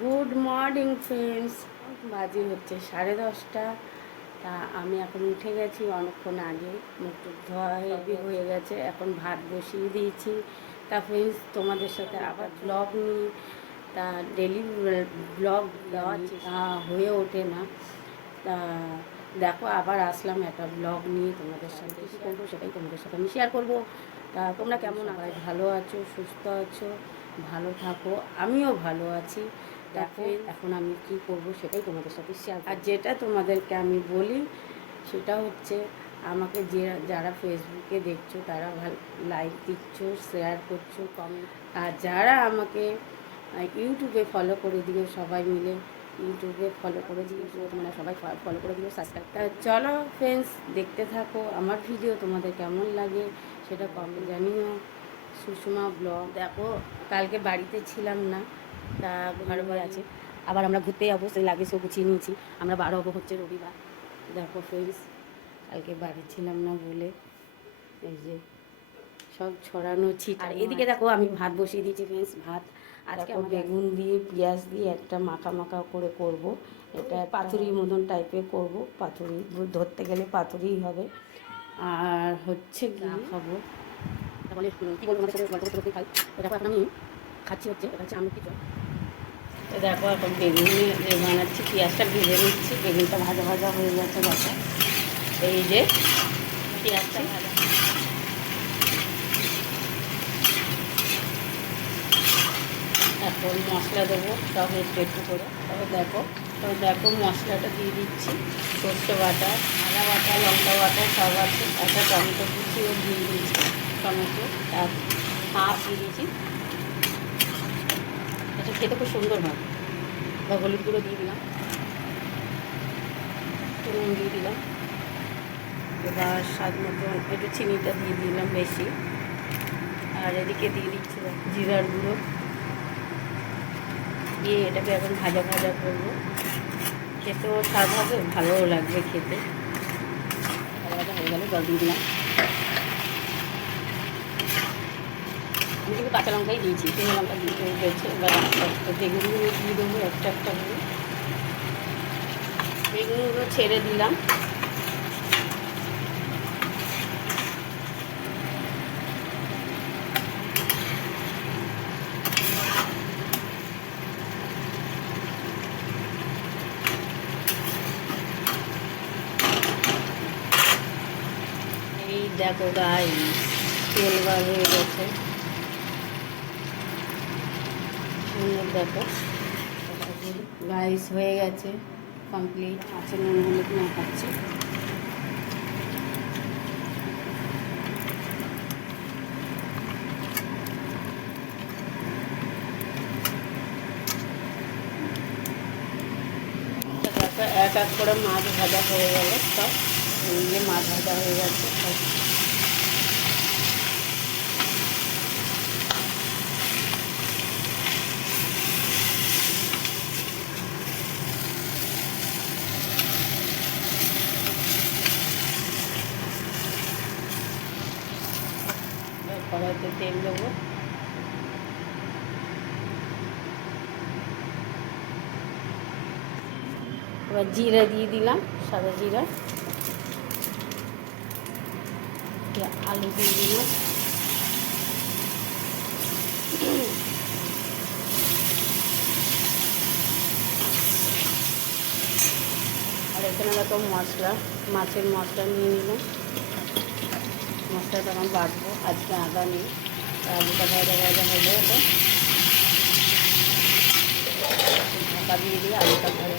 Good morning friends. বাজে হচ্ছে 10:30। তা আমি এখন উঠে গেছি অনেকক্ষণ আগে, মুখ টুক ধোয়া হেভি হয়ে গেছে, এখন ভাত বসিয়ে দিয়েছি। তা ফ্রেন্ডস, তোমাদের সাথে আবার ব্লগ নিই। তা ডেলি ব্লগ দেওয়া হয়ে ওঠে না। তা দেখো, আবার আসলাম একটা ব্লগ নিয়ে তোমাদের সাথে কী করবো সেটাই তোমাদের সাথে আমি শেয়ার করবো। তা তোমরা কেমন সবাই ভালো আছো, সুস্থ আছো, ভালো থাকো, আমিও ভালো আছি। দেখো এখন আমি কি করব সেটাই তোমাদের সাথে শেয়ার। আর যেটা তোমাদেরকে আমি বলি সেটা হচ্ছে, আমাকে যারা ফেসবুকে দেখছো তারা লাইক দিচ্ছ, শেয়ার করছো, কমেন্ট। আর যারা আমাকে ইউটিউবে ফলো করে দিও, সবাই মিলে ইউটিউবে ফলো করে দিও, তোমরা সবাই ফলো করে দিও, সাবস্ক্রাইব। তা চলো ফ্রেন্ডস, দেখতে থাকো আমার ভিডিও, তোমাদের কেমন লাগে সেটা কমেন্ট জানিও। সুষমা ব্লগ। দেখো, কালকে বাড়িতে ছিলাম না, তা ঘরে বয়ে আছে। আবার আমরা ঘুরতে যাবো, সেই লাগেজও গুছিয়ে নিয়েছি, আমরা বার হবো, হচ্ছে রবিবার। দেখো ফ্রেন্ডস, কালকে বাড়ি ছিলাম না বলে এই যে সব ছড়ানো ছিট। আর এদিকে দেখো আমি ভাত বসিয়ে দিয়েছি ফ্রেন্ডস। ভাত আজকে বেগুন দিয়ে পেঁয়াজ দিয়ে একটা মাখা মাখা করে করব। এটা পাতুরির মতন টাইপের করব, পাতুরি ধরতে গেলে পাতুরিই হবে। আর হচ্ছে খাবো, তাহলে কী বলবো, আমাদের সাথে গল্প করতে করতে খাই। দেখো এখন আমি খাচ্ছি, হচ্ছে এটা হচ্ছে আমলকি চপ। তো দেখো এখন বেগুন বানাচ্ছি, পেঁয়াজটা ভেজে নিচ্ছি, বেগুনটা ভাজা ভাজা হয়ে গেছে। দেখো এই যে পেঁয়াজটা ভাজা, এখন মশলা দেবো সব একটু একটু করে। তবে দেখো মশলাটা দিয়ে দিচ্ছি, সর্ষে বাটা, আদা বাটা, লঙ্কা বাটা সব আছে। একটা টমেটো কুচিও দিয়ে দিয়েছি, টমেটো আর হাফ দিয়ে দিয়েছি। এটা খেতে খুব সুন্দর হয়। বা হলুদ গুঁড়ো দিয়ে দিলাম, নুন দিয়ে দিলাম, এবার স্বাদ মতো একটু চিনিটা দিয়ে দিলাম বেশি। আর এদিকে দিয়ে দিচ্ছি জিরার গুঁড়ো দিয়ে এটাকে এখন ভাজা ভাজা করবো। খেতেও স্বাদ হবে, ভালোও লাগবে খেতে। ভাজা ভাজা হয়ে গেলে জল দিয়ে দিলাম। আমি কিন্তু কাঁচা লঙ্কাই দিয়েছি, শুকনো লঙ্কা দিয়ে রয়েছে। এবার বেগুনগুলো দিয়ে দেবো একটা একটা করে। বেগুনগুলো ছেড়ে দিলাম। এই দেখো গাইস, তেল বার হয়ে গেছে সুন্দর। দেখো গাইস হয়ে গেছে কমপ্লিট। মাছের নুন হলুদ না খাচ্ছি। দেখো এক এক করে মাছ ভাজা হয়ে গেল, সব মাছ ভাজা হয়ে গেছে সব। কড়াইতে তেল দেবো, এবার জিরা দিয়ে দিলাম, সাদা জিরা। আলু দিয়ে দিলাম, আর এখানে দেখো মশলা, মাছের মশলা নিয়ে নিলাম। মশলাটা এখন বাটবো, আজকে আদা নেই। আলুটা ভাজা ভাজা হবে, এটা ঢাকা দিয়ে দিয়ে আলুটা ভাজা